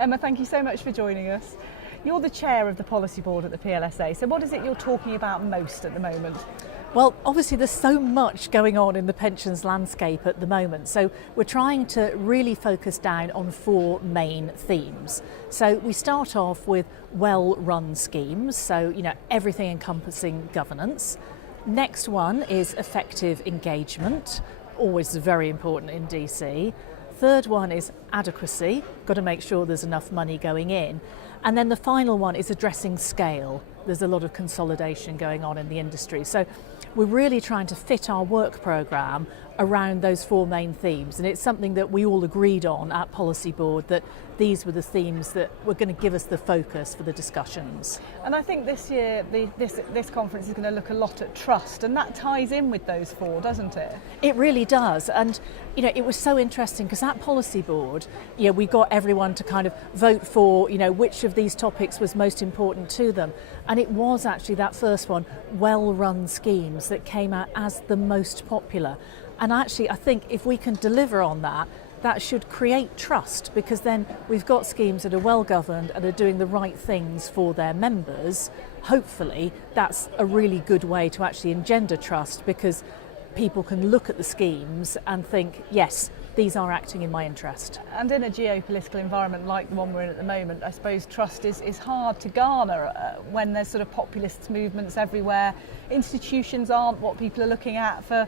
Emma, thank you so much for joining us. You're the chair of the Policy Board at the PLSA, so what is it you're talking about most at the moment? Well, obviously there's so much going on in the pensions landscape at the moment, so we're trying to really focus down on four main themes. So we start off with well-run schemes, so everything encompassing governance. Next one is effective engagement, always very important in DC. Third one is adequacy, got to make sure there's enough money going in. And then the final one is addressing scale. There's a lot of consolidation going on in the industry. So we're really trying to fit our work programme around those four main themes. And it's something that we all agreed on at Policy Board, that these were the themes that were going to give us the focus for the discussions. And I think this year, this conference is going to look a lot at trust, and that ties in with those four, doesn't it? It really does. And it was so interesting because at Policy Board, we got everyone to kind of vote for, which of these topics was most important to them. And it was actually that first one, well-run schemes, that came out as the most popular. And actually, I think if we can deliver on that, that should create trust, because then we've got schemes that are well governed and are doing the right things for their members. Hopefully, that's a really good way to actually engender trust, because people can look at the schemes and think, yes, these are acting in my interest. And in a geopolitical environment like the one we're in at the moment, I suppose trust is hard to garner when there's sort of populist movements everywhere. Institutions aren't what people are looking at for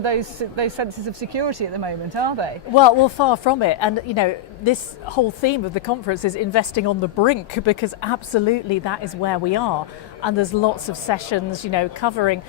those senses of security at the moment, are they? Well, far from it. And this whole theme of the conference is investing on the brink, because absolutely that is where we are. And there's lots of sessions, covering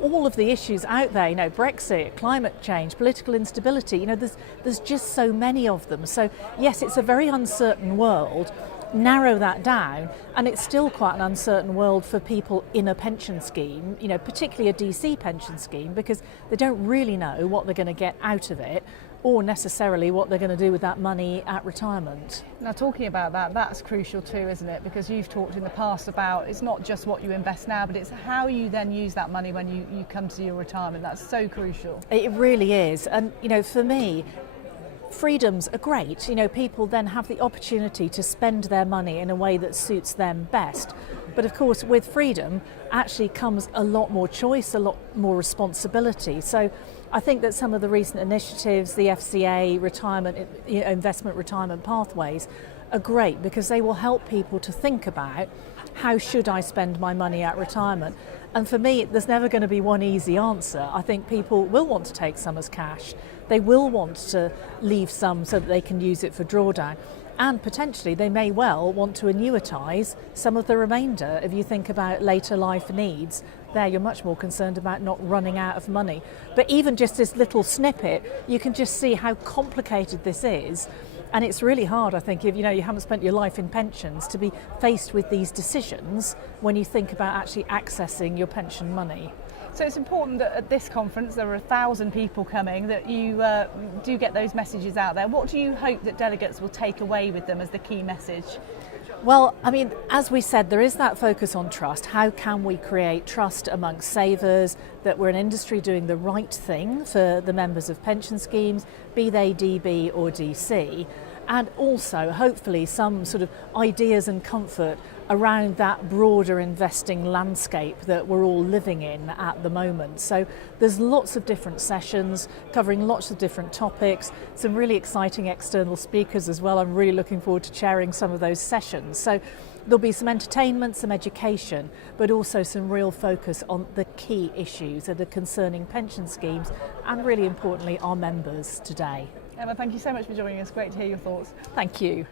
all of the issues out there. Brexit, climate change, political instability. There's just so many of them. So yes, it's a very uncertain world. Narrow that down, and it's still quite an uncertain world for people in a pension scheme, particularly a DC pension scheme, because they don't really know what they're going to get out of it, or necessarily what they're going to do with that money at retirement. Now, talking about that's crucial too, isn't it? Because you've talked in the past about it's not just what you invest now, but it's how you then use that money when you come to your retirement. That's so crucial. It really is. And, for me, freedoms are great. People then have the opportunity to spend their money in a way that suits them best. But of course, with freedom actually comes a lot more choice, a lot more responsibility. So I think that some of the recent initiatives, the FCA retirement, investment retirement pathways, are great, because they will help people to think about, how should I spend my money at retirement? And for me, there's never going to be one easy answer. I think people will want to take some as cash. They will want to leave some so that they can use it for drawdown. And potentially they may well want to annuitise some of the remainder. If you think about later life needs, there you're much more concerned about not running out of money. But even just this little snippet, you can just see how complicated this is. And it's really hard, I think, if you haven't spent your life in pensions, to be faced with these decisions when you think about actually accessing your pension money. So it's important that at this conference there are 1,000 people coming, that you do get those messages out there. What do you hope that delegates will take away with them as the key message? Well, as we said, there is that focus on trust. How can we create trust amongst savers, that we're an industry doing the right thing for the members of pension schemes, be they DB or DC? And also, hopefully, some sort of ideas and comfort around that broader investing landscape that we're all living in at the moment. So there's lots of different sessions covering lots of different topics, some really exciting external speakers as well. I'm really looking forward to chairing some of those sessions. So there'll be some entertainment, some education, but also some real focus on the key issues that are concerning pension schemes and, really importantly, our members today. Emma, thank you so much for joining us. Great to hear your thoughts. Thank you.